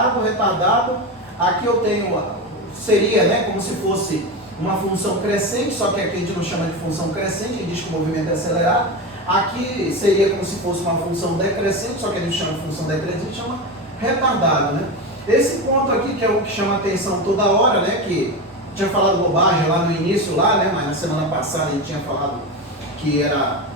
acelerado, retardado. Aqui eu tenho, seria, né, como se fosse uma função crescente, só que aqui a gente não chama de função crescente, a gente diz que o movimento é acelerado. Aqui seria como se fosse uma função decrescente, só que a gente chama de função decrescente, a gente chama retardado, né? Esse ponto aqui, que é o que chama a atenção toda hora, né, que tinha falado bobagem lá no início, lá, né, mas na semana passada a gente tinha falado que era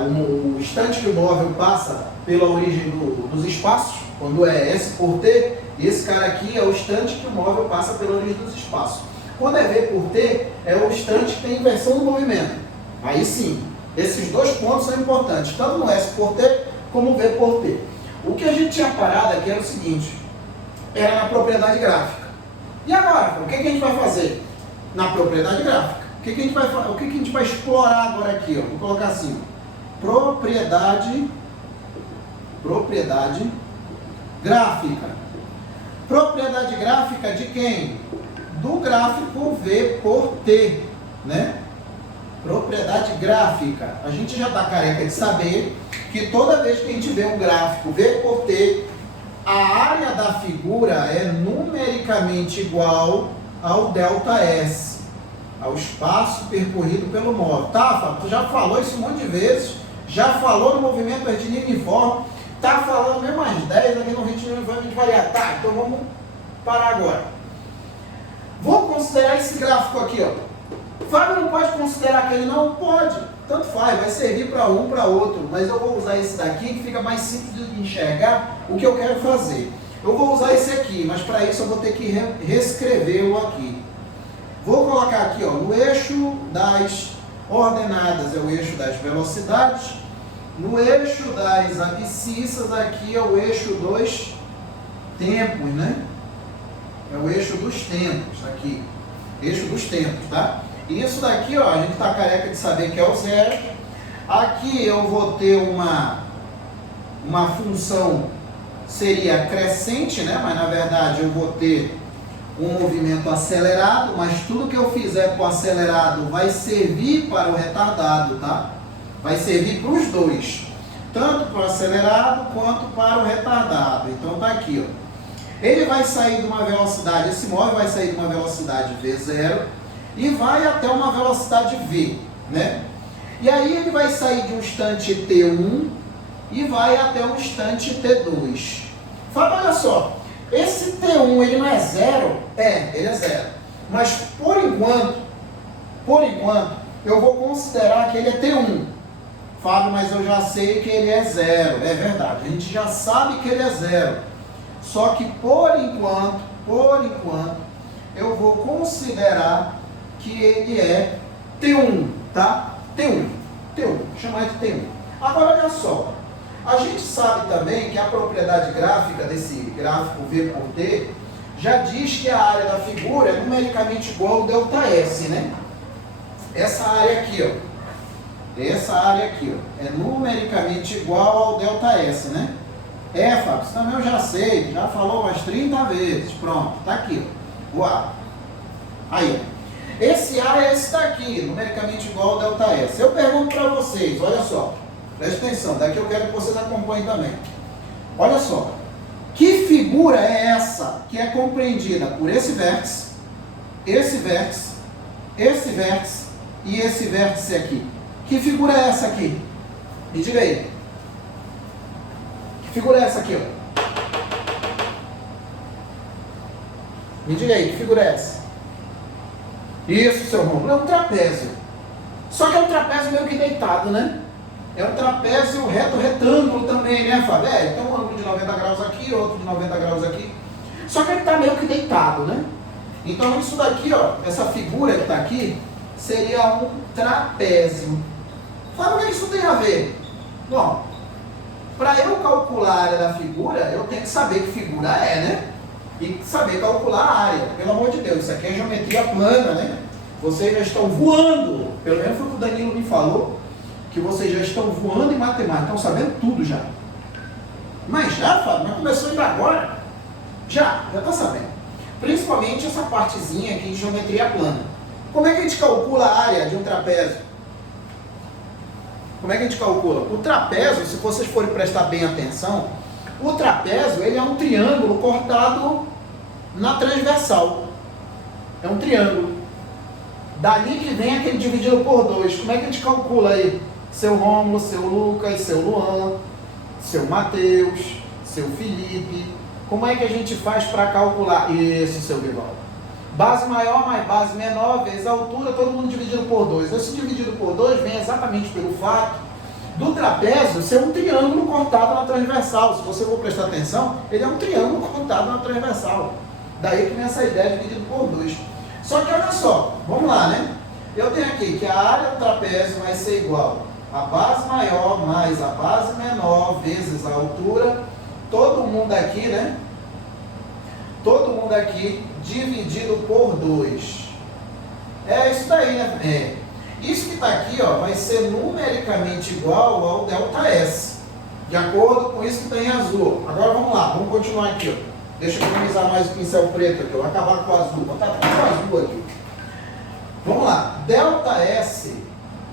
o instante que o móvel passa pela origem dos espaços, quando é S por T, e esse cara aqui é o instante que o móvel passa pela origem dos espaços. Quando é V por T, é o instante que tem inversão do movimento. Aí sim, esses dois pontos são importantes, tanto no S por T como V por T. O que a gente tinha parado aqui era o seguinte, era na propriedade gráfica. E agora, o que a gente vai fazer na propriedade gráfica? O que a gente vai explorar agora aqui? Ó? Vou colocar assim, propriedade gráfica. Propriedade gráfica de quem? Do gráfico V por T, né? Propriedade gráfica. A gente já está careca de saber que toda vez que a gente vê um gráfico V por T, a área da figura é numericamente igual ao ΔS, ao espaço percorrido pelo móvel. Tá, Fábio? Tu já falou isso um monte de vezes, já falou no movimento retilíneo uniforme, tá falando mesmo às 10 aqui no retilíneo uniforme de variar. Tá, então vamos parar agora. Vou considerar esse gráfico aqui, ó. Fábio não pode considerar aquele não? Pode. Tanto faz, vai servir para um, para outro, mas eu vou usar esse daqui que fica mais simples de enxergar o que eu quero fazer. Eu vou usar esse aqui, mas para isso eu vou ter que reescrevê-lo aqui. Vou colocar aqui, ó, no eixo das ordenadas é o eixo das velocidades, no eixo das abscissas aqui é o eixo dos tempos, né? É o eixo dos tempos aqui, eixo dos tempos, tá? Isso daqui, ó, a gente está careca de saber que é o zero. Aqui eu vou ter uma função, seria crescente, né? Mas na verdade eu vou ter um movimento acelerado, mas tudo que eu fizer com o acelerado vai servir para o retardado, tá? Vai servir para os dois, tanto para o acelerado quanto para o retardado. Então tá aqui, ó. Ele vai sair de uma velocidade, esse móvel vai sair de uma velocidade V0, e vai até uma velocidade V, né? E aí ele vai sair de um instante T1 e vai até um instante T2. Fala, olha só, esse T1 ele não é zero? É, ele é zero. Mas por enquanto, eu vou considerar que ele é T1. Fábio, mas eu já sei que ele é zero. É verdade, a gente já sabe que ele é zero. Só que por enquanto, eu vou considerar que ele é T1, tá? T1, chamar de T1. Agora, olha só, a gente sabe também que a propriedade gráfica desse gráfico V por T já diz que a área da figura é numericamente igual ao ΔS, né? Essa área aqui, ó, é numericamente igual ao ΔS, né? É, Fábio, isso também eu já sei, já falou umas 30 vezes, pronto, tá aqui, ó, o A. Aí, ó. Esse A é esse daqui, numericamente igual ao ΔS. Eu pergunto para vocês, olha só, presta atenção, daqui eu quero que vocês acompanhem também. Olha só, que figura é essa que é compreendida por esse vértice, esse vértice, esse vértice e esse vértice aqui? Que figura é essa aqui? Me diga aí. Que figura é essa aqui, ó? Me diga aí, que figura é essa? Isso, seu Romulo, é um trapézio. Só que é um trapézio meio que deitado, né? É um trapézio retângulo também, né, Fábio? Então um ângulo de 90 graus aqui, outro de 90 graus aqui. Só que ele está meio que deitado, né? Então isso daqui, ó, essa figura que está aqui, seria um trapézio. Fábio, o que isso tem a ver? Bom, para eu calcular a área da figura, eu tenho que saber que figura é, né? E saber calcular a área. Pelo amor de Deus, isso aqui é geometria plana, né? Vocês já estão voando. Pelo menos foi o que o Danilo me falou, que vocês já estão voando em matemática, estão sabendo tudo já. Mas já, Fábio, mas começou ainda agora? Já está sabendo. Principalmente essa partezinha aqui de geometria plana. Como é que a gente calcula a área de um trapézio? Como é que a gente calcula? O trapézio, se vocês forem prestar bem atenção, O trapézio, ele é um triângulo cortado na transversal. É um triângulo. Dali que vem aquele dividido por 2. Como é que a gente calcula aí? Seu Rômulo, seu Lucas, seu Luan, seu Mateus, seu Felipe. Como é que a gente faz para calcular? Isso, seu Vivaldo. Base maior mais base menor vezes a altura, todo mundo dividido por 2. Esse dividido por 2 vem exatamente pelo fato do trapézio ser um triângulo cortado na transversal. Se você for prestar atenção, ele é um triângulo cortado na transversal. Daí que vem essa ideia de dividido por 2. Só que olha só, vamos lá, né? Eu tenho aqui que a área do trapézio vai ser igual a base maior mais a base menor vezes a altura. Todo mundo aqui, né? Todo mundo aqui dividido por 2. É isso daí, né? É. Isso que está aqui, ó, vai ser numericamente igual ao ΔS. De acordo com isso que está em azul. Agora vamos lá, vamos continuar aqui, ó. Deixa eu economizar mais o pincel preto aqui, eu vou acabar com o azul. Vou botar com o azul aqui. Vamos lá. ΔS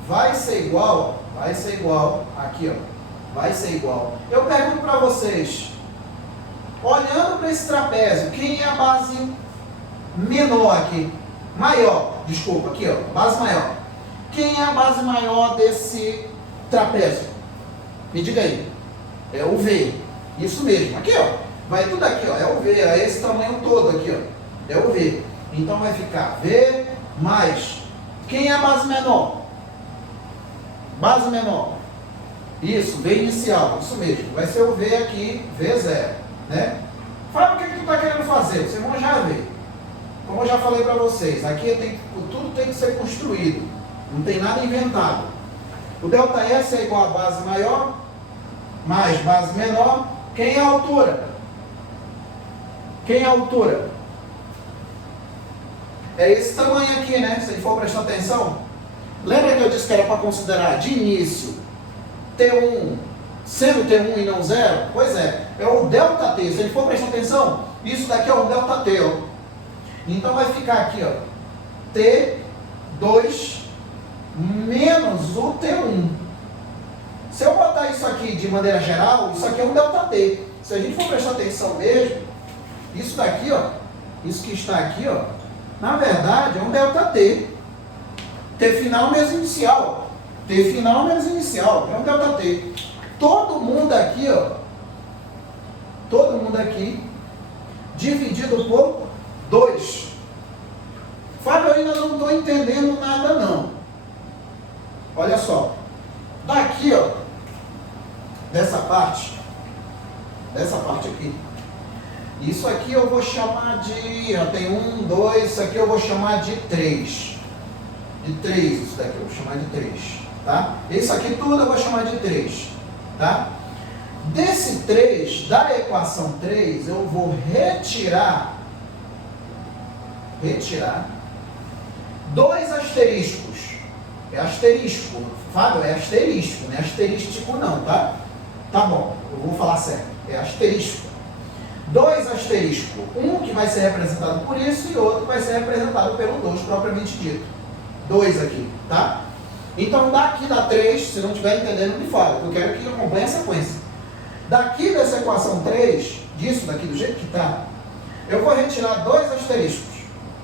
vai ser igual, aqui, ó. Vai ser igual. Eu pergunto para vocês, olhando para esse trapézio, quem é a base menor aqui? Maior, desculpa, aqui, ó, base maior. Quem é a base maior desse trapézio? Me diga aí. É o V. Isso mesmo. Aqui, ó. Vai tudo aqui, ó. É o V. É esse tamanho todo aqui, ó. É o V. Então vai ficar V mais. Quem é a base menor? Base menor. Isso, V inicial. Isso mesmo. Vai ser o V aqui, V0. Né? Fala o que tu está querendo fazer. Vocês vão já ver. Como eu já falei para vocês, aqui tudo tem que ser construído. Não tem nada inventado. O ΔS é igual a base maior mais base menor. Quem é a altura? Quem é a altura? É esse tamanho aqui, né? Se a gente for prestar atenção. Lembra que eu disse que era para considerar de início T1 sendo T1 e não 0? Pois é. É o ΔT. Se a gente for prestar atenção, isso daqui é o ΔT, ó. Então vai ficar aqui, ó. T2 menos o T1. Se eu botar isso aqui de maneira geral, isso aqui é um ΔT. Se a gente for prestar atenção mesmo, isso daqui, ó, isso que está aqui, ó, na verdade é um ΔT. T final menos inicial. T final menos inicial, é um ΔT. Todo mundo aqui, ó, todo mundo aqui, dividido por 2. Fábio, eu ainda não estou entendendo nada não. Olha só, daqui, ó, dessa parte aqui, isso aqui eu vou chamar de, já tem 1, 2, isso aqui eu vou chamar de 3. De 3, isso daqui eu vou chamar de 3, tá? Isso aqui tudo eu vou chamar de 3, tá? Desse 3, da equação 3, eu vou retirar 2 asteriscos. É asterisco, Fábio, é asterisco, não é asterístico não, tá? Tá bom, eu vou falar certo, é asterisco. 2 asterisco, um que vai ser representado por isso e outro que vai ser representado pelo 2 propriamente dito. 2 aqui, tá? Então daqui dá 3, se não estiver entendendo, me fala, eu quero que acompanhe a sequência. Daqui dessa equação 3, disso daqui do jeito que tá, eu vou retirar 2 asteriscos,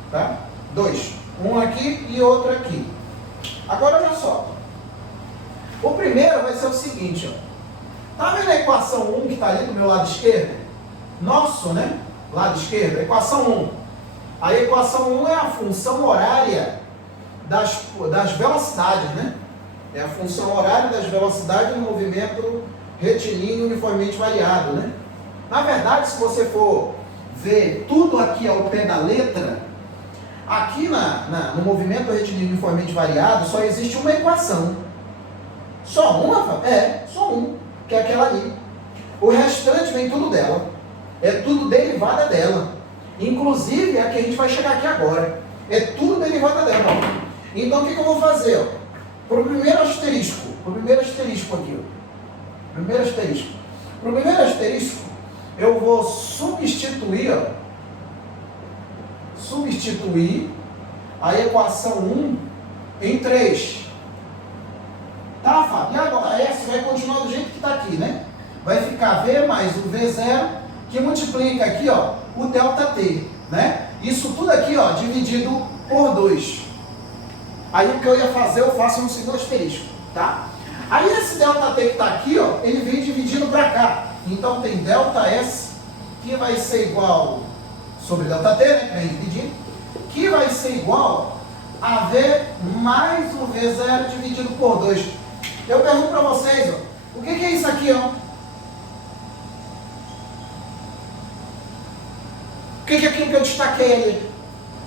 tá? 2, um aqui e outro aqui. Agora olha só, o primeiro vai ser o seguinte, ó. Tá vendo a equação 1 que está ali do meu lado esquerdo? Nosso, né? Lado esquerdo, equação 1. A equação 1 é a função horária das velocidades, né? É a função horária das velocidades no movimento retilíneo uniformemente variado, né? Na verdade, se você for ver tudo aqui ao pé da letra, aqui no movimento retilíneo uniformemente variado, só existe uma equação. Só uma? É, só um, que é aquela ali. O restante vem tudo dela. É tudo derivada dela. Inclusive, a que a gente vai chegar aqui agora. É tudo derivada dela. Então, o que eu vou fazer? Para o primeiro asterisco aqui. Para o primeiro asterisco, eu vou substituir a equação 1 em 3. Tá, Fábio? E agora? S vai continuar do jeito que está aqui, né? vai ficar V mais o V0, que multiplica aqui, ó, o ΔT, né? Isso tudo aqui, ó, dividido por 2. Aí o que eu ia fazer, eu faço no signo asterisco, tá? Aí esse ΔT que está aqui, ó, ele vem dividindo para cá. Então tem ΔS, que vai ser igual sobre ΔT, né, que vem dividindo, que vai ser igual a V mais o V0 dividido por 2. Eu pergunto para vocês, ó, o que é isso aqui, ó? O que é aquilo que eu destaquei ali?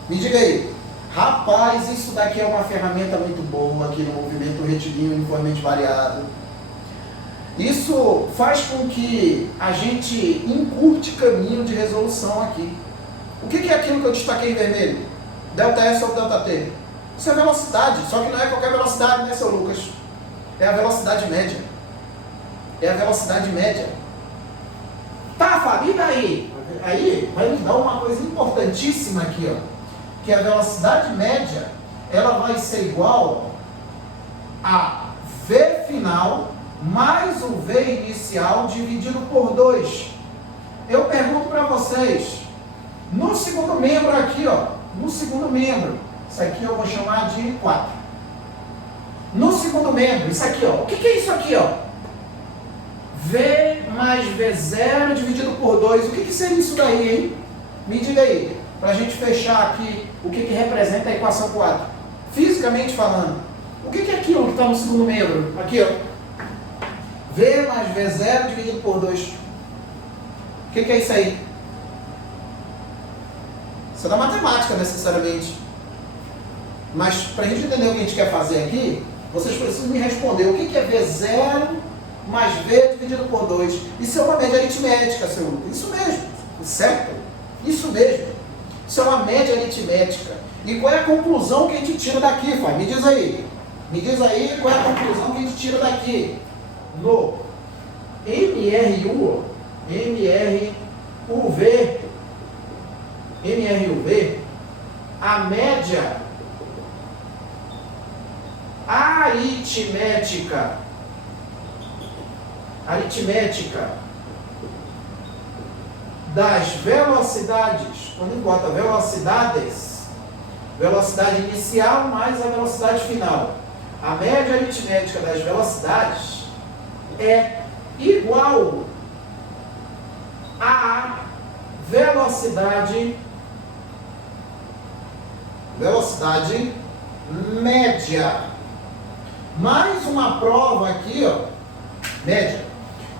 Me diga aí. Rapaz, isso daqui é uma ferramenta muito boa aqui no movimento retilíneo uniformemente variado. Isso faz com que a gente encurte caminho de resolução aqui. O que é aquilo que eu destaquei em vermelho? ΔS ou ΔT? Isso é velocidade, só que não é qualquer velocidade, né, seu Lucas? É a velocidade média. É a velocidade média. Tá, Fábio, e daí? Aí vai nos dar uma coisa importantíssima aqui, ó. Que a velocidade média, ela vai ser igual a V final mais o V inicial dividido por 2. Eu pergunto para vocês, no segundo membro aqui, ó, no segundo membro, isso aqui eu vou chamar de 4. No segundo membro, isso aqui, ó, o que é isso aqui, ó? V mais V0 dividido por 2. O que seria isso daí, hein? Me diga aí, para a gente fechar aqui, o que representa a equação 4? Fisicamente falando, o que é aquilo que está no segundo membro? Aqui, ó. V mais V0 dividido por 2. O que é isso aí? Isso é da matemática, necessariamente. Mas, para a gente entender o que a gente quer fazer aqui, vocês precisam me responder. O que é V0 mais V dividido por 2? Isso é uma média aritmética, seu Lucas. Isso mesmo. Certo? Isso mesmo. Isso é uma média aritmética. E qual é a conclusão que a gente tira daqui, Fábio? Me diz aí. Me diz aí qual é a conclusão que a gente tira daqui. No MRUV, a média aritmética das velocidades, quando bota velocidades, velocidade inicial mais a velocidade final, a média aritmética das velocidades é igual a velocidade média. Mais uma prova aqui, ó, média.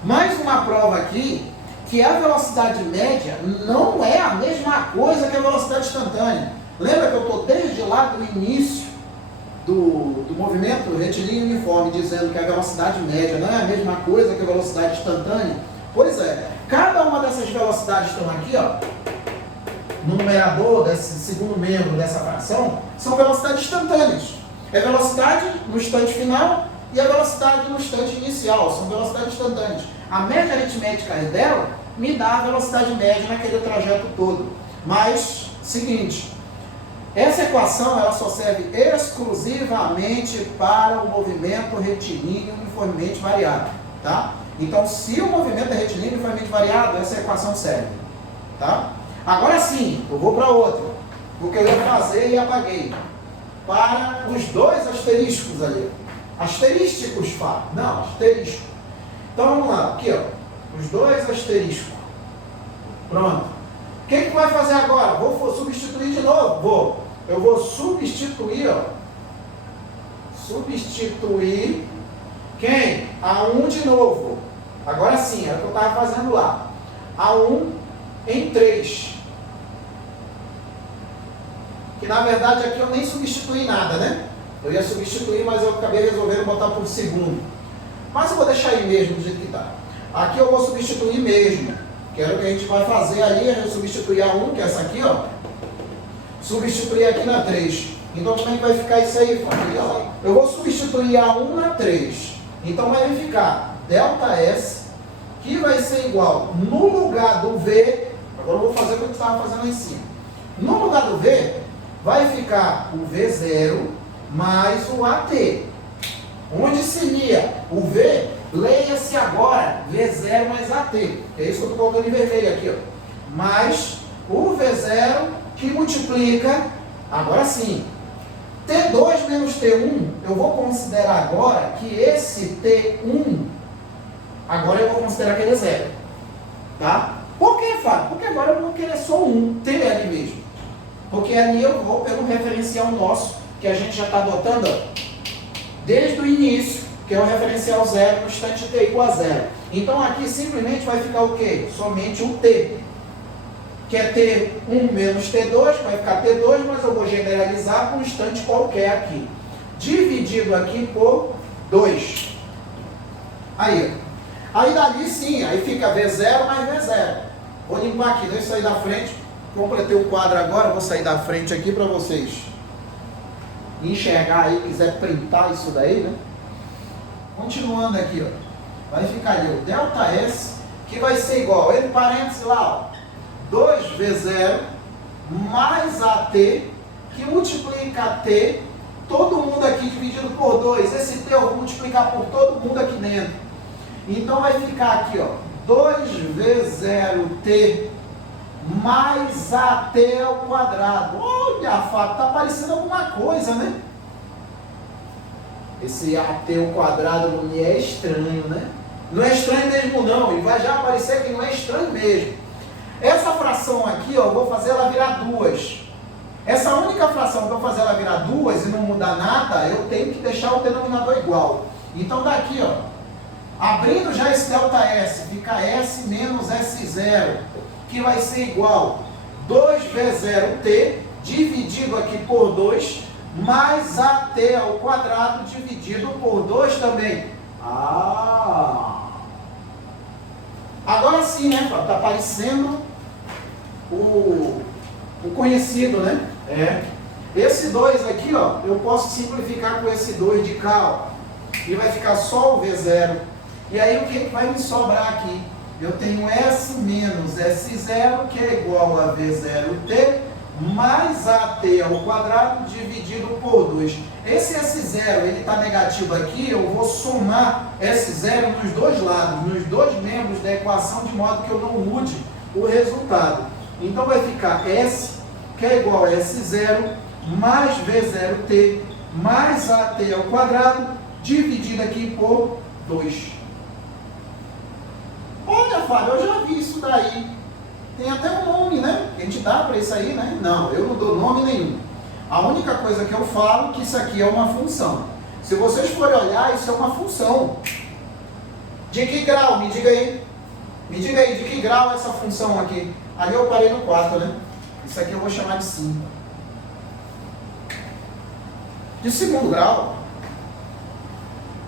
Mais uma prova aqui que a velocidade média não é a mesma coisa que a velocidade instantânea. Lembra que eu estou desde lá do início do movimento retilíneo uniforme dizendo que a velocidade média não é a mesma coisa que a velocidade instantânea? Pois é, cada uma dessas velocidades estão aqui, ó, no numerador desse segundo membro dessa fração, são velocidades instantâneas. É velocidade no instante final e a velocidade no instante inicial, são velocidades instantâneas. A média aritmética dela me dá a velocidade média naquele trajeto todo. Mas, seguinte, essa equação ela só serve exclusivamente para o movimento retilíneo uniformemente variado, tá? Então, se o movimento é retilíneo uniformemente variado, essa equação serve, tá? Agora sim, eu vou para outra, porque eu ia fazer e apaguei. Para os dois asterísticos ali. Asterísticos, Fábio? Não, asterístico. Então vamos lá, aqui ó, os dois asterísticos. Pronto. O que vai fazer agora? Vou substituir de novo? Eu vou substituir, ó. Substituir quem? A1 de novo. Agora sim, é o que eu estava fazendo lá. A1 em 3. Que na verdade aqui eu nem substituí nada, né? Eu ia substituir, mas eu acabei resolvendo botar por segundo. Mas eu vou deixar aí mesmo do jeito que está. Aqui eu vou substituir mesmo. Que era o que a gente vai fazer aí, eu substituir a 1, que é essa aqui, ó. Substituir aqui na 3. Então como é que vai ficar isso aí, família? Eu vou substituir a 1 na 3. Então vai ficar ΔS, que vai ser igual, no lugar do V, agora eu vou fazer o que eu estava fazendo lá em cima. No lugar do V, vai ficar o V0 mais o AT. Onde seria o V Leia-se agora V0 mais AT. É isso que eu estou colocando em vermelho aqui, ó. Mais o V0 que multiplica, agora sim, T2 menos T1, eu vou considerar agora que esse T1, agora eu vou considerar que ele é zero. Tá? Por que, Fábio? Porque agora eu vou querer só um, T ali mesmo. Porque ali eu vou pelo referencial nosso, que a gente já está adotando ó, desde o início, que é o referencial zero no instante T igual a zero. Então aqui simplesmente vai ficar o quê? Somente um T. Que é T1 menos T2, vai ficar T2, mas eu vou generalizar com um instante qualquer aqui. Dividido aqui por 2. Aí dali sim, aí fica V0 mais V0. Vou limpar aqui, deixa eu sair da frente. Completei o quadro agora, vou sair da frente aqui para vocês enxergar aí, quiser printar isso daí, né? Continuando aqui, ó. Vai ficar ali o ΔS, que vai ser igual, entre parênteses lá, ó. 2V0 mais AT, que multiplica T, todo mundo aqui dividido por 2. Esse T eu vou multiplicar por todo mundo aqui dentro. Então vai ficar aqui, ó, 2V0T mais AT ao quadrado. Olha, Fábio, tá parecendo alguma coisa, né? Esse AT ao quadrado não me é estranho, né? Não é estranho mesmo não, e vai já aparecer que não é estranho mesmo. Essa fração aqui, ó, eu vou fazer ela virar 2. Essa única fração que eu vou fazer ela virar 2 e não mudar nada, eu tenho que deixar o denominador igual. Então daqui, ó, abrindo já esse ΔS, fica S menos S0, que vai ser igual 2V0T dividido aqui por 2, mais AT ao quadrado dividido por 2 também. Agora sim, né, Fábio? Tá aparecendo o conhecido, né? Esse 2 aqui, ó, eu posso simplificar com esse 2 de cá, ó, e vai ficar só o V0. E aí o que vai me sobrar aqui? Eu tenho S menos S0, que é igual a V0T, mais AT ao quadrado dividido por 2. Esse S0, ele está negativo aqui, eu vou somar S0 nos dois lados, nos dois membros da equação, de modo que eu não mude o resultado. Então vai ficar S, que é igual a S0, mais V0T, mais AT ao quadrado, dividido aqui por 2. Olha, Fábio, eu já vi isso daí. Tem até um nome, né? Que a gente dá para isso aí, né? Não, eu não dou nome nenhum. A única coisa que eu falo é que isso aqui é uma função. Se vocês forem olhar, isso é uma função. De que grau? Me diga aí. Me diga aí, de que grau é essa função aqui? Ali eu parei no 4, né? Isso aqui eu vou chamar de 5. De segundo grau.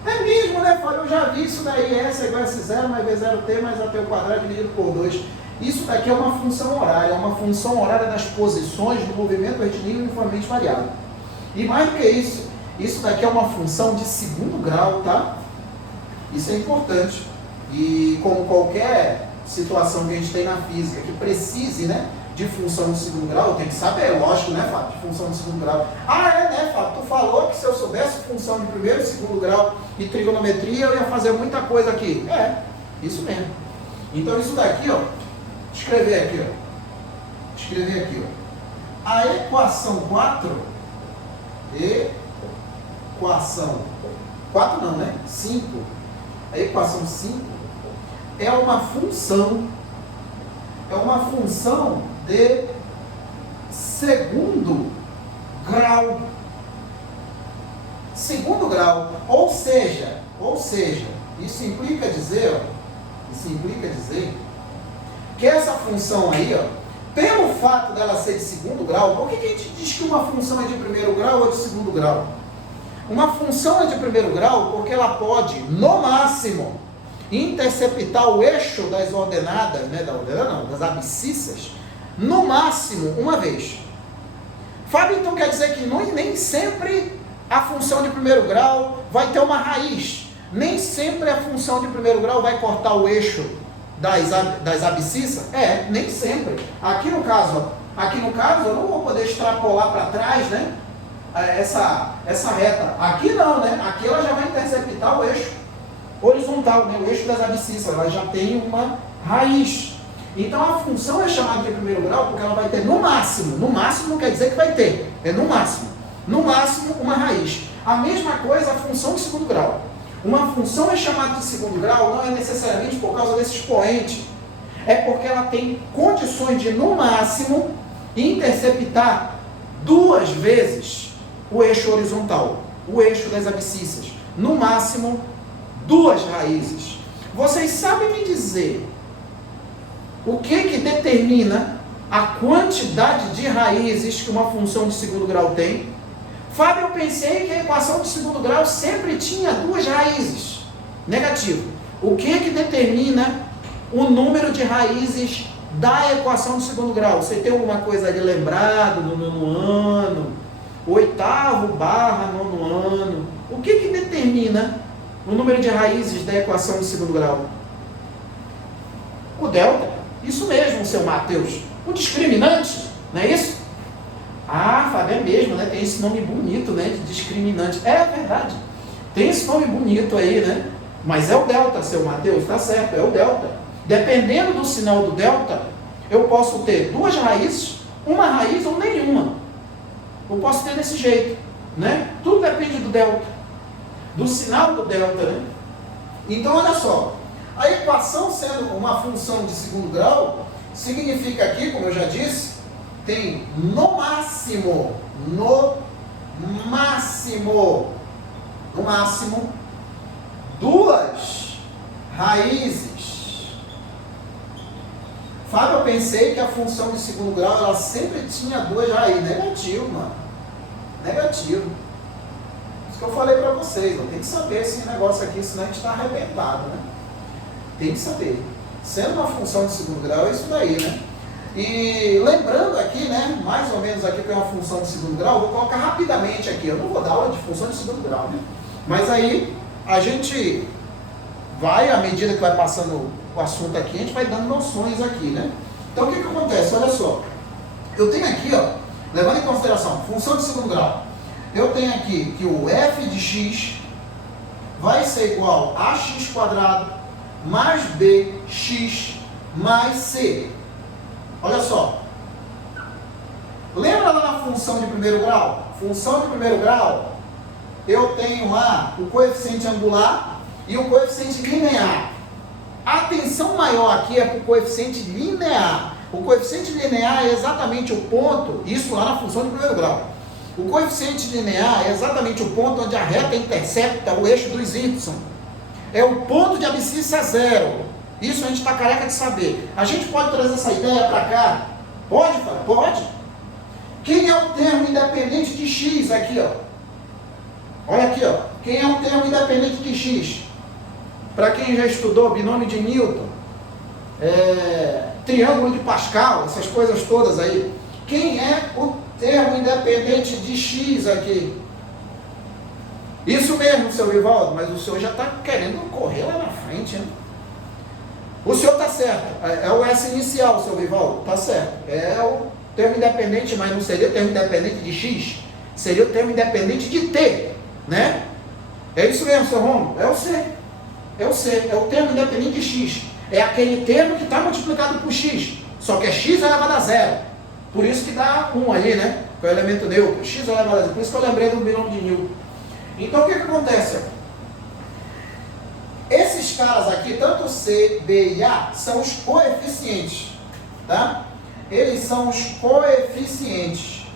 É mesmo, né, Fábio? Eu já vi isso daí. S é igual a S0 mais V0T mais AT ao quadrado dividido por 2. Isso daqui é uma função horária. É uma função horária das posições do movimento retilíneo uniformemente variável. E mais do que isso, isso daqui é uma função de segundo grau, tá? Isso é importante. E como qualquer situação que a gente tem na física que precise, né, de função de segundo grau, tem que saber, lógico, né, Fábio, de função de segundo grau. Né, Fábio, tu falou que se eu soubesse função de primeiro e segundo grau e trigonometria, eu ia fazer muita coisa aqui. Isso mesmo. Então isso daqui, ó, escrever aqui, ó. A equação 4, equação 4 não, né? 5. A equação 5 é uma função de segundo grau. Segundo grau, ou seja, isso implica dizer que essa função aí, ó, pelo fato dela ser de segundo grau, por que a gente diz que uma função é de primeiro grau ou de segundo grau? Uma função é de primeiro grau porque ela pode, no máximo, interceptar o eixo das ordenadas, né, das abscissas, no máximo uma vez. Fábio, então quer dizer que nem sempre a função de primeiro grau vai ter uma raiz. Nem sempre a função de primeiro grau vai cortar o eixo das abscissas? Nem sempre. Aqui no caso eu não vou poder extrapolar para trás, né, essa reta. Aqui não, né? Aqui ela já vai interceptar o eixo. horizontal, né? O eixo das abscissas, ela já tem uma raiz. Então a função é chamada de primeiro grau porque ela vai ter no máximo não quer dizer que vai ter, é no máximo uma raiz. A mesma coisa a função de segundo grau. Uma função é chamada de segundo grau não é necessariamente por causa desse expoente, é porque ela tem condições de no máximo interceptar 2 vezes o eixo horizontal, o eixo das abscissas, no máximo 2 raízes. Vocês sabem me dizer o que determina a quantidade de raízes que uma função de segundo grau tem? Fábio, eu pensei que a equação de segundo grau sempre tinha 2 raízes. Negativo. O que determina o número de raízes da equação de segundo grau? Você tem alguma coisa ali lembrado no 9º ano, 8º/9º ano? O que determina o número de raízes da equação de segundo grau? O delta. Isso mesmo, seu Mateus. O discriminante, não é isso? Ah, Fábio, é mesmo, né? Tem esse nome bonito, né? De discriminante. É verdade. Tem esse nome bonito aí, né? Mas é o delta, seu Mateus, tá certo, é o delta. Dependendo do sinal do delta, eu posso ter 2 raízes, uma raiz ou nenhuma. Eu posso ter desse jeito, né? Tudo depende do delta, do sinal do delta, né? Então, olha só. A equação sendo uma função de segundo grau, significa aqui, como eu já disse, tem no máximo 2 raízes. Fábio, eu pensei que a função de segundo grau, ela sempre tinha 2 raízes. Negativo, mano. Negativo. Isso que eu falei para vocês, ó. Tem que saber esse negócio aqui, senão a gente está arrebentado, né? Tem que saber. Sendo uma função de segundo grau, é isso daí, né? E lembrando aqui, né, mais ou menos aqui que é uma função de segundo grau, vou colocar rapidamente aqui, eu não vou dar aula de função de segundo grau, né? Mas aí a gente vai, à medida que vai passando o assunto aqui, a gente vai dando noções aqui, né? Então o que acontece? Olha só, eu tenho aqui, ó, levando em consideração, função de segundo grau, eu tenho aqui que o f de x vai ser igual a x² mais bx mais c. Olha só. Lembra lá na função de primeiro grau? Função de primeiro grau, eu tenho lá o coeficiente angular e o coeficiente linear. A atenção maior aqui é para o coeficiente linear. O coeficiente linear é exatamente o ponto, isso lá na função de primeiro grau. O coeficiente linear é exatamente o ponto onde a reta intercepta o eixo dos y. É o ponto de abscissa zero. Isso a gente está careca de saber. A gente pode trazer essa ideia para cá? Pode, Fábio? Pode. Quem é o termo independente de x aqui, ó? Olha aqui, ó. Quem é o termo independente de x? Para quem já estudou binômio de Newton, triângulo de Pascal, essas coisas todas aí. Quem é o termo independente de x aqui? Isso mesmo, seu Vivaldo, mas o senhor já está querendo correr lá na frente, né? O senhor está certo, é o S inicial, seu Vivaldo, está certo. É o termo independente, mas não seria o termo independente de x, seria o termo independente de t, né? É isso mesmo, seu Romulo, é o C. É o C, é o termo independente de x. É aquele termo que está multiplicado por x, só que é x elevado a zero. Por isso que dá 1 ali, né? Que é o elemento neutro, x elevado a zero. Por isso que eu lembrei do binômio de Newton. Então, o que acontece? Esses caras aqui, tanto C, B e A, são os coeficientes, tá? Eles são os coeficientes.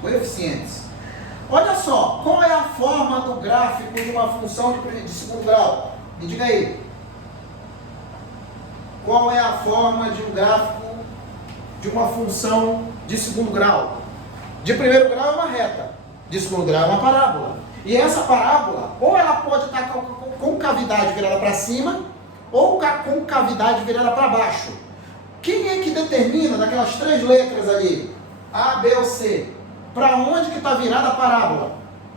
Coeficientes. Olha só, qual é a forma do gráfico de uma função de segundo grau? Me diga aí. Qual é a forma de um gráfico de uma função de segundo grau? De primeiro grau é uma reta, de segundo grau é uma parábola. E essa parábola, ou ela pode estar com cavidade virada para cima, ou com cavidade virada para baixo. Quem é que determina daquelas 3 letras ali, A, B ou C, para onde que está virada a parábola?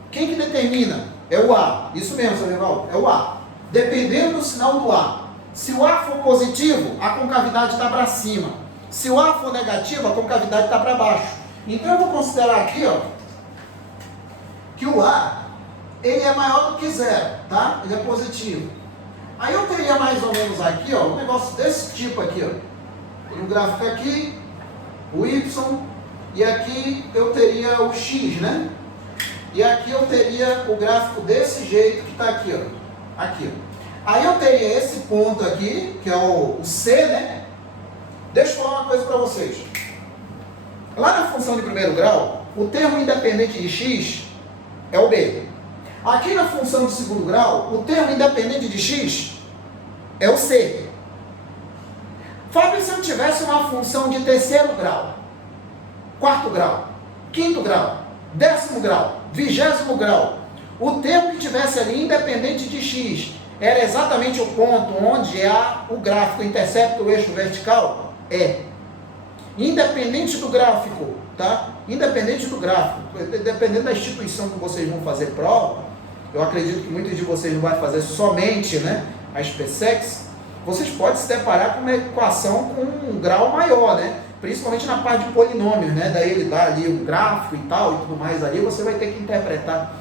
Quem que determina? É o A. Isso mesmo, seu Rivaldo, é o A. Dependendo do sinal do A. Se o A for positivo, a concavidade está para cima. Se o A for negativo, a concavidade está para baixo. Então eu vou considerar aqui, ó, que o A, ele é maior do que zero, tá? Ele é positivo. Aí eu teria mais ou menos aqui, ó, um negócio desse tipo aqui, ó. Tem um gráfico aqui, o Y, e aqui eu teria o X, né? E aqui eu teria o gráfico desse jeito que está aqui, ó. Aqui, ó. Aí eu teria esse ponto aqui, que é o C, né? Deixa eu falar uma coisa para vocês. Lá na função de primeiro grau, o termo independente de x é o B. Aqui na função de segundo grau, o termo independente de x é o C. Fábio, se eu tivesse uma função de terceiro grau, quarto grau, quinto grau, 10º grau, 20º grau, o termo que tivesse ali independente de x era exatamente o ponto onde há o gráfico intercepta o eixo vertical? É. Independente do gráfico, tá? Independente do gráfico, dependendo da instituição que vocês vão fazer prova, eu acredito que muitos de vocês não vão fazer somente, né, a SpaceX, vocês podem se deparar com uma equação com um grau maior, né? Principalmente na parte de polinômios, né? Daí ele dá ali um gráfico e tal e tudo mais ali, você vai ter que interpretar.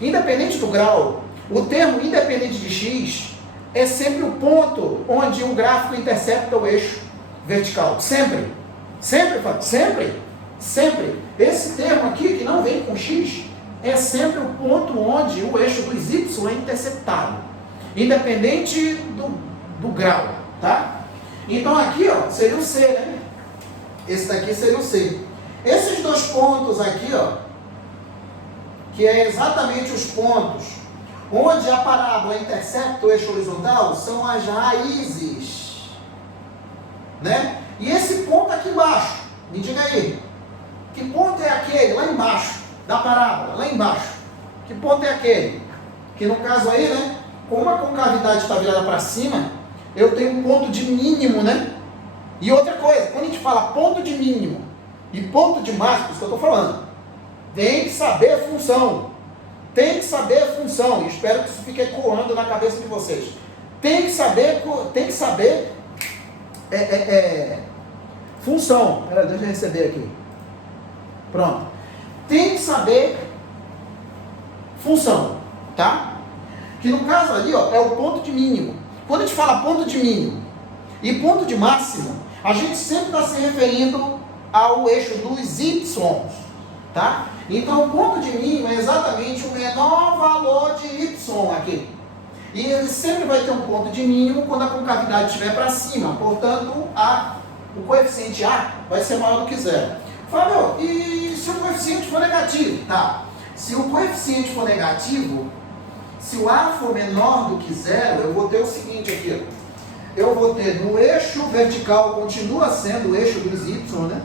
Independente do grau, o termo independente de x é sempre o ponto onde o gráfico intercepta o eixo vertical. Sempre. Sempre, Fábio. Sempre. Sempre. Esse termo aqui, que não vem com x, é sempre o ponto onde o eixo dos y é interceptado. Independente do grau, tá? Então aqui, ó, seria o C, né? Esse daqui seria o C. Esses dois pontos aqui, ó, que é exatamente os pontos onde a parábola intercepta o eixo horizontal, são as raízes, né? E esse ponto aqui embaixo, me diga aí, que ponto é aquele lá embaixo da parábola, lá embaixo? Que ponto é aquele? Que no caso aí, né, como a concavidade está virada para cima, eu tenho um ponto de mínimo, né? E outra coisa, quando a gente fala ponto de mínimo e ponto de máximo, isso que eu estou falando, tem que saber a função. Tem que saber a função. E espero que isso fique ecoando na cabeça de vocês. Tem que saber função. Peraí, deixa eu receber aqui. Pronto. Tem que saber função, tá? Que no caso ali, ó, é o ponto de mínimo. Quando a gente fala ponto de mínimo e ponto de máximo, a gente sempre está se referindo ao eixo dos y, tá? Então, o ponto de mínimo é exatamente o menor valor de y aqui. E ele sempre vai ter um ponto de mínimo quando a concavidade estiver para cima. Portanto, o coeficiente A vai ser maior do que zero. Fábio, e se o coeficiente for negativo? Tá. Se o coeficiente for negativo, se o A for menor do que zero, eu vou ter o seguinte aqui, ó. Eu vou ter no eixo vertical, continua sendo o eixo dos y, né?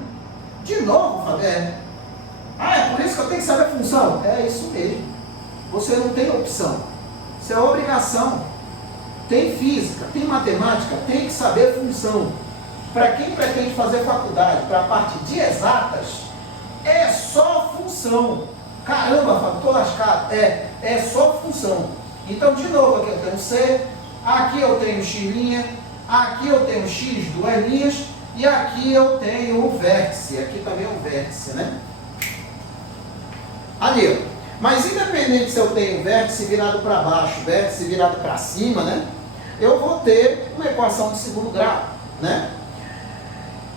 De novo, Fábio, é por isso que eu tenho que saber a função? É isso mesmo. Você não tem opção. Isso é obrigação. Tem física, tem matemática, tem que saber função. Para quem pretende fazer faculdade, para a parte de exatas, é só função. Caramba, Fábio, estou lascado. É só função. Então, de novo, aqui eu tenho C, aqui eu tenho x', aqui eu tenho x, duas linhas, e aqui eu tenho o vértice. Aqui também o vértice, né? Ali, ó. Mas independente se eu tenho vértice virado para baixo, vértice virado para cima, né? Eu vou ter uma equação de segundo grau, né?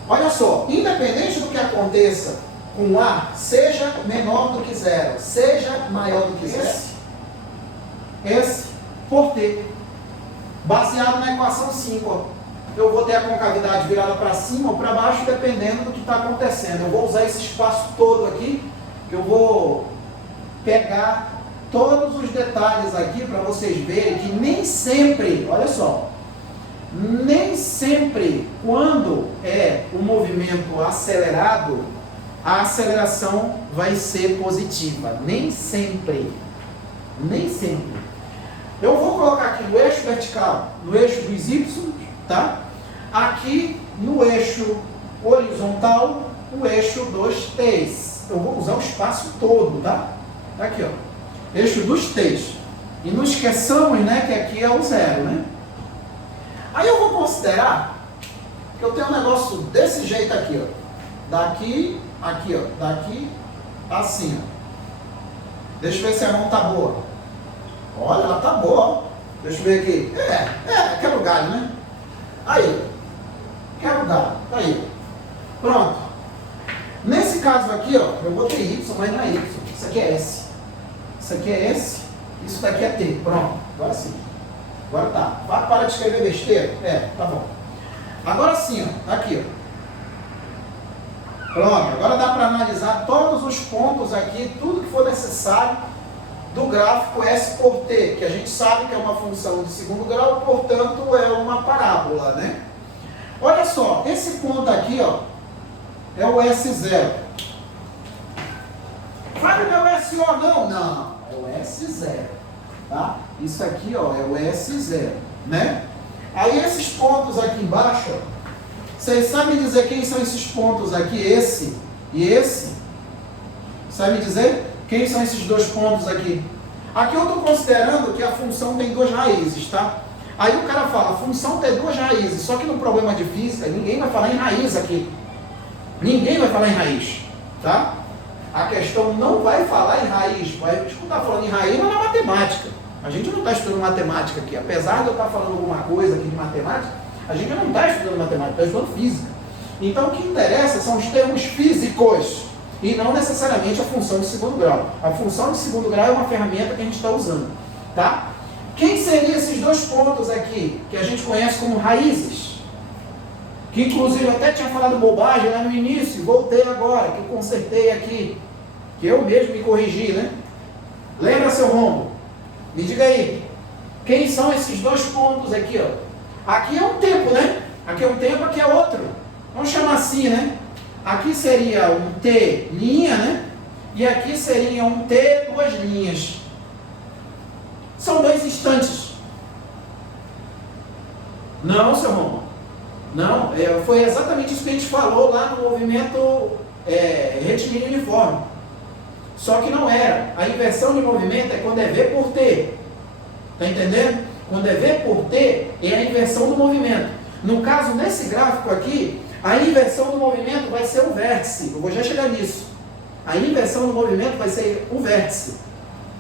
Olha só, independente do que aconteça com A, seja menor do que zero, seja maior do que zero, esse por T, baseado na equação 5, ó. Eu vou ter a concavidade virada para cima ou para baixo, dependendo do que está acontecendo. Eu vou usar esse espaço todo aqui, eu vou pegar todos os detalhes aqui para vocês verem que nem sempre, olha só, nem sempre quando é um movimento acelerado, a aceleração vai ser positiva. Nem sempre. Nem sempre. Eu vou colocar aqui no eixo vertical, no eixo dos y, tá? Aqui no eixo horizontal, o eixo dos t's. Eu vou usar o espaço todo, tá? Tá aqui, ó. Eixo dos t's. E não esqueçamos, né, que aqui é o zero, né? Aí eu vou considerar que eu tenho um negócio desse jeito aqui, ó. Daqui, aqui, ó. Daqui, assim, ó. Deixa eu ver se a mão tá boa. Olha, ela tá boa, ó. Deixa eu ver aqui. Quebra o galho, né? Aí. Quebra o galho. Aí. Pronto. Nesse caso aqui, ó, eu botei Y, mas não é Y. Isso aqui é S. Isso aqui é S. Isso daqui é T. Pronto. Agora sim. Agora tá. Para de escrever besteira. Tá bom. Agora sim, ó. Aqui, ó. Pronto. Agora dá para analisar todos os pontos aqui, tudo que for necessário do gráfico S por T, que a gente sabe que é uma função de segundo grau, portanto é uma parábola, né? Olha só, esse ponto aqui, ó, é o S0. Fábio, não é o SO, não? Não, é o S0, tá? Isso aqui, ó, é o S0, né? Aí esses pontos aqui embaixo, ó, vocês sabem dizer quem são esses pontos aqui, esse e esse? Sabe dizer? Quem são esses dois pontos aqui? Aqui eu estou considerando que a função tem duas raízes, tá? Aí o cara fala, a função tem duas raízes, só que no problema de física, ninguém vai falar em raiz aqui. Ninguém vai falar em raiz, tá? A questão não vai falar em raiz, vai escutar falando em raiz, mas na matemática. A gente não está estudando matemática aqui, apesar de eu estar falando alguma coisa aqui de matemática, a gente não está estudando matemática, está estudando física. Então o que interessa são os termos físicos, e não necessariamente a função de segundo grau. A função de segundo grau é uma ferramenta que a gente está usando, tá? Quem seriam esses dois pontos aqui, que a gente conhece como raízes? Que inclusive eu até tinha falado bobagem lá no início, voltei agora, que eu consertei aqui, que eu mesmo me corrigi, né? Lembra, seu Romulo? Me diga aí, quem são esses dois pontos aqui, ó? Aqui é um tempo, né? Aqui é um tempo, aqui é outro. Vamos chamar assim, né? Aqui seria um T linha, né? E aqui seria um T duas linhas. São dois instantes. Não, seu Romulo. Não, foi exatamente isso que a gente falou lá no movimento retilíneo uniforme. Só que não era. A inversão de movimento é quando é V por T. Tá entendendo? Quando é V por T, é a inversão do movimento. No caso, nesse gráfico aqui, a inversão do movimento vai ser o vértice. Eu vou já chegar nisso. A inversão do movimento vai ser o vértice.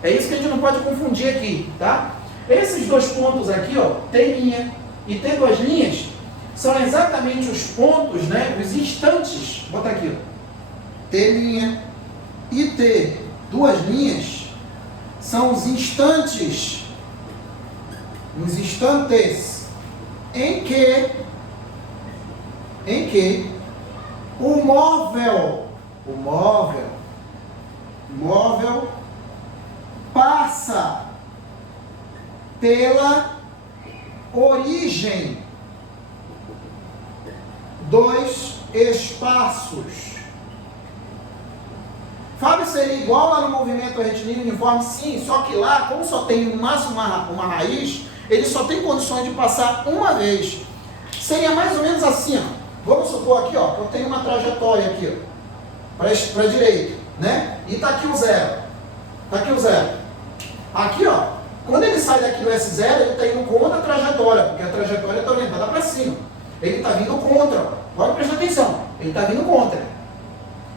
É isso que a gente não pode confundir aqui, tá? Esses dois pontos aqui, ó, T' e T duas linhas, são exatamente os pontos, né, os instantes. Bota aqui, ó. T' e T duas linhas são os instantes, os instantes em que o móvel passa pela origem dos espaços. Fábio, seria igual lá no movimento retilíneo uniforme? Sim, só que lá, como só tem no máximo uma raiz, ele só tem condições de passar uma vez. Seria mais ou menos assim, ó. Vamos supor aqui, ó, que eu tenho uma trajetória aqui, ó, para a direita, né? E está aqui o zero. Está aqui o zero. Aqui, ó, quando ele sai daqui do S0, ele está indo contra a trajetória, porque a trajetória está orientada para cima. Ele está vindo contra, ó. Pode prestar atenção, ele está vindo contra.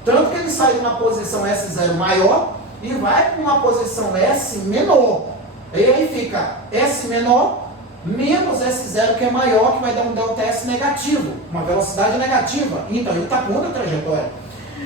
Tanto que ele sai de uma posição S0 maior e vai para uma posição S menor. E aí fica S menor menos S0, que é maior, que vai dar um ΔS negativo, uma velocidade negativa. Então, ele está contra a trajetória.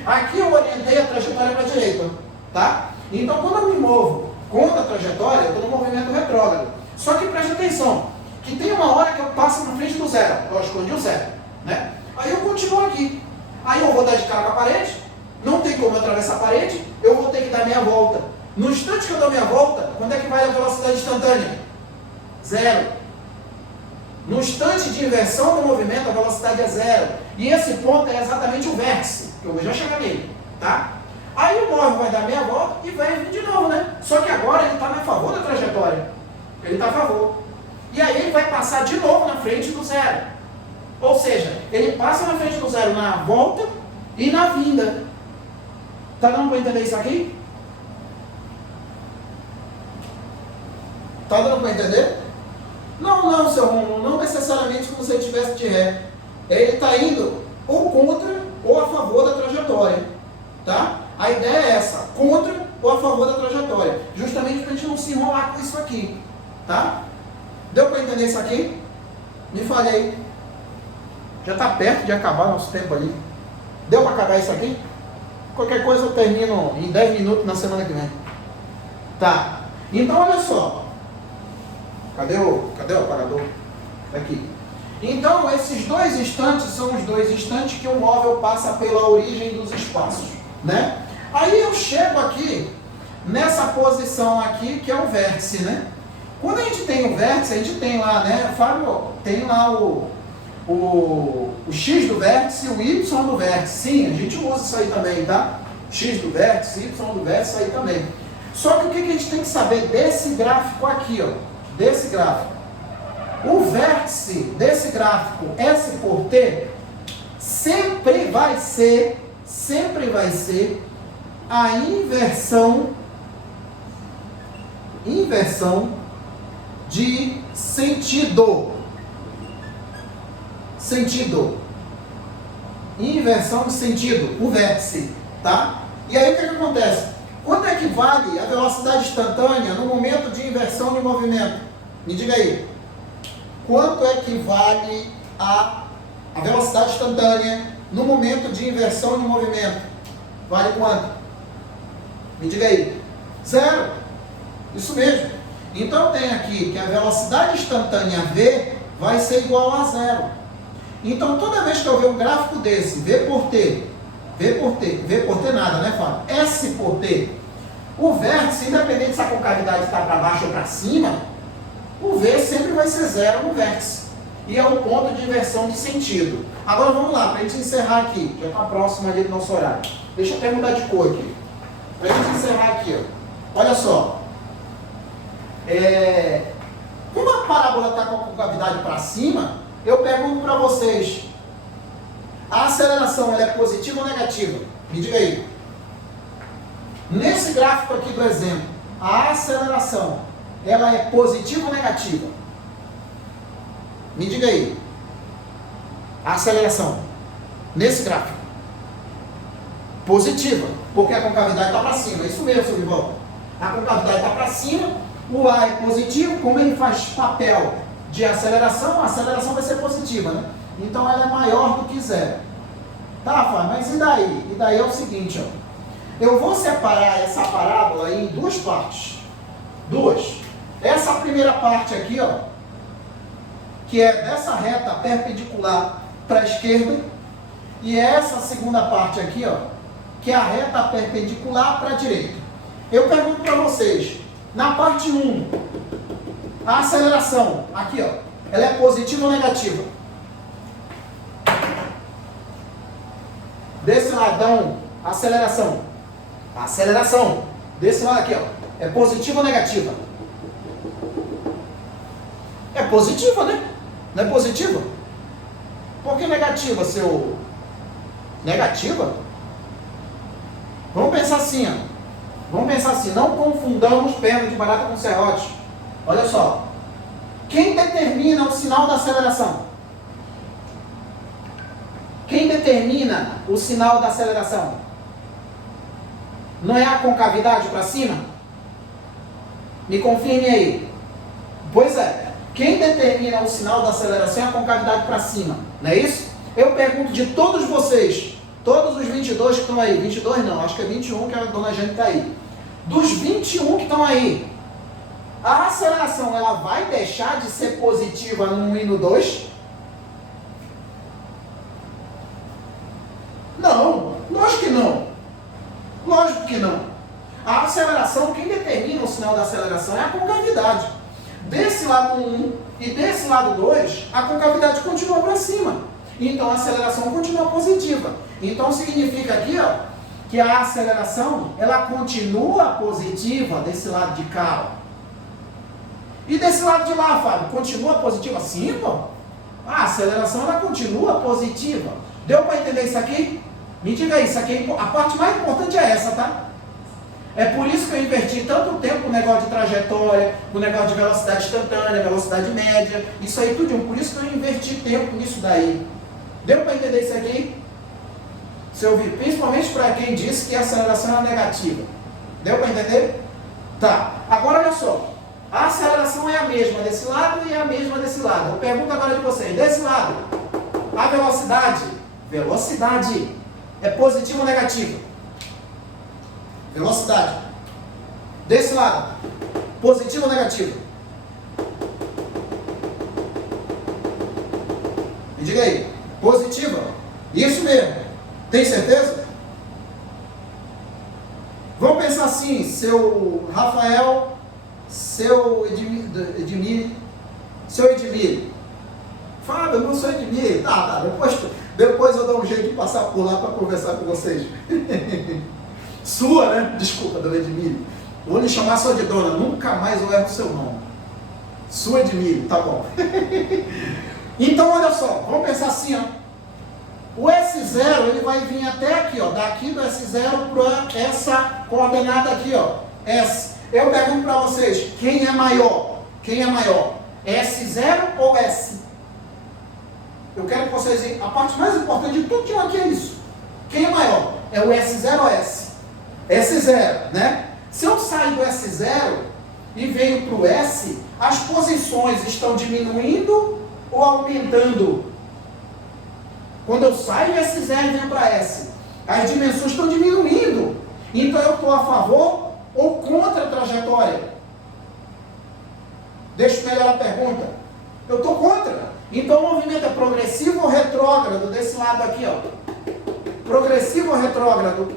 Aqui eu orientei a trajetória para a direita, tá? Então, quando eu me movo contra a trajetória, eu estou no movimento retrógrado. Só que preste atenção, que tem uma hora que eu passo na frente do zero. Eu escondi o zero, né? Aí eu continuo aqui. Aí eu vou dar de cara com a parede, não tem como eu atravessar a parede, eu vou ter que dar meia volta. No instante que eu dou meia volta, quando é que vai a velocidade instantânea? Zero. No instante de inversão do movimento, a velocidade é zero. E esse ponto é exatamente o vértice, que eu vou já chegar nele, tá? Aí o móvel vai dar meia volta e vai vir de novo, né? Só que agora ele está a favor da trajetória. Ele está a favor. E aí ele vai passar de novo na frente do zero. Ou seja, ele passa na frente do zero na volta e na vinda. Tá dando para entender isso aqui? Tá dando para entender? Não, seu Romulo, não necessariamente como se ele estivesse de ré. Ele está indo ou contra ou a favor da trajetória, tá? A ideia é essa, contra ou a favor da trajetória. Justamente para a gente não se enrolar com isso aqui. Tá? Deu para entender isso aqui? Me fale aí. Já está perto de acabar nosso tempo ali. Deu para acabar isso aqui? Qualquer coisa eu termino em 10 minutos na semana que vem. Tá. Então olha só. Cadê o apagador? Aqui. Então esses dois instantes são os dois instantes que o móvel passa pela origem dos espaços, né? Aí eu chego aqui nessa posição aqui que é o vértice, né? Quando a gente tem o vértice, a gente tem lá, né? Fábio, tem lá o X do vértice e o Y do vértice. Sim, a gente usa isso aí também, tá? X do vértice, Y do vértice, isso aí também. Só que o que a gente tem que saber desse gráfico aqui, ó? Desse gráfico. O vértice desse gráfico, S por T, sempre vai ser a inversão de sentido. Inversão de sentido, o vértice, tá? E aí o que acontece? Quanto é que vale a velocidade instantânea no momento de inversão de movimento? Me diga aí. Quanto é que vale a velocidade instantânea no momento de inversão de movimento? Vale quanto? Me diga aí. 0. Isso mesmo. Então tem aqui que a velocidade instantânea V vai ser igual a 0. Então toda vez que eu ver um gráfico desse, V por T nada, né, Fábio? S por T, o vértice, independente se a concavidade está para baixo ou para cima, o V sempre vai ser 0 no vértice. E é o ponto de inversão de sentido. Agora vamos lá, para a gente encerrar aqui. Já está próximo ali do nosso horário. Deixa eu até mudar de cor aqui. Para a gente encerrar aqui, ó. Olha só. Como a parábola está com a concavidade para cima, eu pergunto para vocês. A aceleração ela é positiva ou negativa? Me diga aí. Nesse gráfico aqui do exemplo, a aceleração ela é positiva ou negativa? Me diga aí. A aceleração. Nesse gráfico. Positiva. Porque a concavidade está para cima. É isso mesmo, seu Vivaldo. A concavidade está para cima. O A é positivo. Como ele faz papel de aceleração, a aceleração vai ser positiva, né? Então ela é maior do que 0. Tá, Fábio? Mas e daí? E daí é o seguinte, ó. Eu vou separar essa parábola em duas partes. Essa primeira parte aqui, ó, que é dessa reta perpendicular para a esquerda, e essa segunda parte aqui, ó, que é a reta perpendicular para a direita. Eu pergunto para vocês, na parte 1, a aceleração, aqui, ó, ela é positiva ou negativa? Desse ladão, aceleração. A aceleração, desse lado aqui, ó, é positiva ou negativa? É positiva, né? Não é positiva? Por que negativa, seu... Negativa? Vamos pensar assim, ó. Não confundamos perna de barata com serrote. Olha só. Quem determina o sinal da aceleração? Quem determina o sinal da aceleração? Não é a concavidade para cima? Me confirme aí. Pois é. Quem determina o sinal da aceleração é a concavidade para cima. Não é isso? Eu pergunto de todos vocês, todos os 22 que estão aí. 22 não, acho que é 21 que a dona Jane está aí. Dos 21 que estão aí, a aceleração ela vai deixar de ser positiva no 1 e no 2? Não, lógico que não. Lógico que não. A aceleração, quem determina o sinal da aceleração é a concavidade. Desse lado 1 e desse lado 2, a concavidade continua para cima. Então a aceleração continua positiva. Então significa aqui, ó, que a aceleração ela continua positiva desse lado de cá. Ó. E desse lado de lá, Fábio, continua positiva? Sim, pô. A aceleração ela continua positiva. Deu para entender isso aqui? Me diga aí, isso aqui, a parte mais importante é essa, tá? É por isso que eu inverti tanto tempo no negócio de trajetória, no negócio de velocidade instantânea, velocidade média, isso aí tudo. Por isso que eu inverti tempo nisso daí. Deu para entender isso aqui? Se eu vi, principalmente para quem disse que a aceleração é negativa. Deu para entender? Tá. Agora olha só. A aceleração é a mesma desse lado e é a mesma desse lado. Eu pergunto agora de vocês. Desse lado, a velocidade. Velocidade é positiva ou negativa? Velocidade. Desse lado, positiva ou negativa? Me diga aí. Positiva. Isso mesmo. Tem certeza? Vamos pensar assim, seu Rafael, seu Edmir. Fábio, eu não sou Edmir. Tá, depois eu dou um jeito de passar por lá para conversar com vocês. Sua, né? Desculpa, dona Edmir. Vou lhe chamar só de dona, nunca mais eu erro o seu nome. Sua Edmir, tá bom. Então, olha só, vamos pensar assim, ó. O S0, ele vai vir até aqui, ó, daqui do S0 para essa coordenada aqui, ó, S. Eu pergunto para vocês, quem é maior? Quem é maior? S0 ou S? Eu quero que vocês, a parte mais importante de tudo aqui é isso. Quem é maior? É o S0 ou S? S0, né? Se eu sair do S0 e venho para o S, as posições estão diminuindo ou aumentando? Quando eu saio do S0 e venho para S, as dimensões estão diminuindo. Então eu estou a favor ou contra a trajetória? Deixa eu melhorar a pergunta. Eu estou contra. Então o movimento é progressivo ou retrógrado? Desse lado aqui, ó. Progressivo ou retrógrado?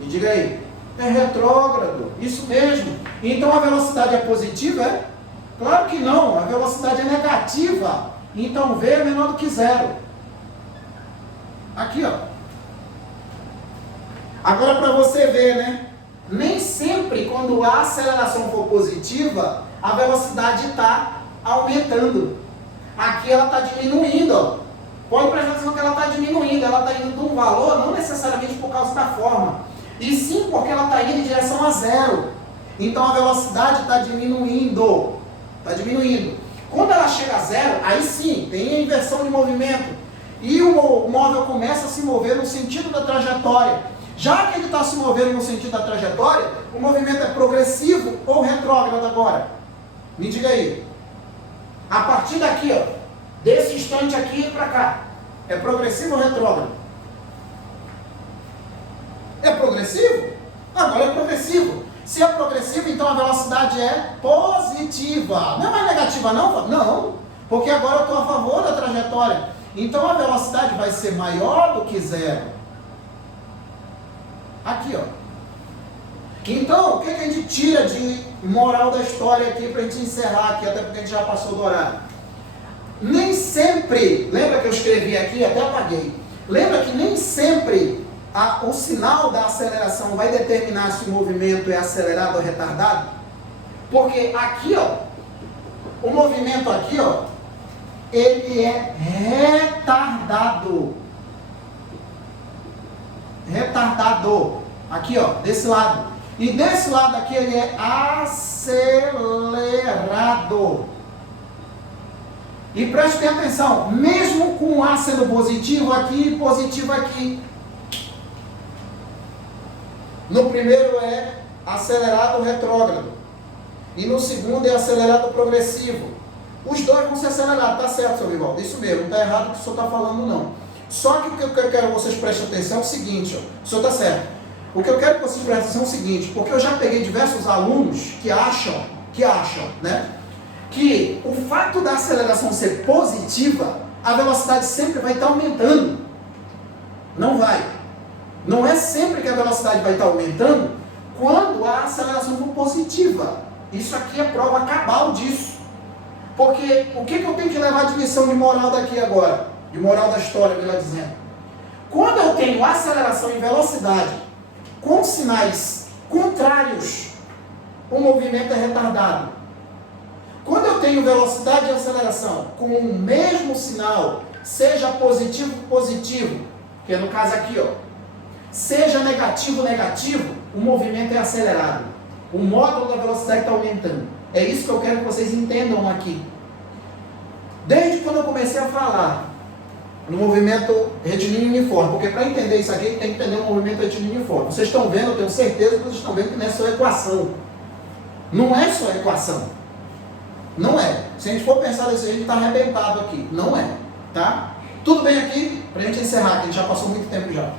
Me diga aí. É retrógrado. Isso mesmo. Então a velocidade é positiva, é? Claro que não, a velocidade é negativa, então V é menor do que zero. Aqui, ó. Agora para você ver, né? Nem sempre quando a aceleração for positiva, a velocidade está aumentando. Aqui ela está diminuindo, ó. Pode prestar atenção que ela está diminuindo, ela está indo de um valor, não necessariamente por causa da forma, e sim porque ela está indo em direção a zero. Então a velocidade está diminuindo. Está diminuindo. Quando ela chega a zero, aí sim, tem a inversão de movimento. E o móvel começa a se mover no sentido da trajetória. Já que ele está se movendo no sentido da trajetória, o movimento é progressivo ou retrógrado agora? Me diga aí. A partir daqui, ó, desse instante aqui para cá, é progressivo ou retrógrado? É progressivo? Agora é progressivo. Se é progressivo, então a velocidade é positiva. Não é mais negativa, não? Não, porque agora eu estou a favor da trajetória. Então a velocidade vai ser maior do que zero. Aqui, ó. Então, o que a gente tira de moral da história aqui para a gente encerrar aqui, até porque a gente já passou do horário? Nem sempre, lembra que eu escrevi aqui, até apaguei. Lembra que nem sempre o sinal da aceleração vai determinar se o movimento é acelerado ou retardado? Porque aqui, ó, o movimento aqui, ó, ele é retardado. Retardado. Aqui, ó, desse lado. E desse lado aqui ele é acelerado. E prestem atenção, mesmo com A sendo positivo aqui e positivo aqui. No primeiro é acelerado retrógrado. E no segundo é acelerado progressivo. Os dois vão ser acelerados, tá certo, seu Rivaldo? Isso mesmo, não está errado o que o senhor está falando, não. Só que o que eu quero que vocês prestem atenção é o seguinte, ó, o senhor está certo. O que eu quero que vocês prestem atenção é o seguinte, porque eu já peguei diversos alunos que acham, né, que o fato da aceleração ser positiva, a velocidade sempre vai estar aumentando. Não vai. Não é sempre que a velocidade vai estar aumentando quando a aceleração for positiva. Isso aqui é prova cabal disso. Porque o que eu tenho que levar de lição de moral daqui agora? De moral da história, melhor dizendo. Quando eu tenho aceleração e velocidade com sinais contrários, o movimento é retardado. Quando eu tenho velocidade e aceleração com o mesmo sinal, seja positivo, que é no caso aqui, ó, seja negativo, o movimento é acelerado. O módulo da velocidade está aumentando. É isso que eu quero que vocês entendam aqui. Desde quando eu comecei a falar no movimento retilíneo uniforme, porque para entender isso aqui tem que entender o movimento retilíneo uniforme. Vocês estão vendo, eu tenho certeza que vocês estão vendo que não é só equação. Não é só equação. Não é. Se a gente for pensar desse jeito, a gente está arrebentado aqui. Não é. Tá? Tudo bem aqui? Para a gente encerrar, que a gente já passou muito tempo já.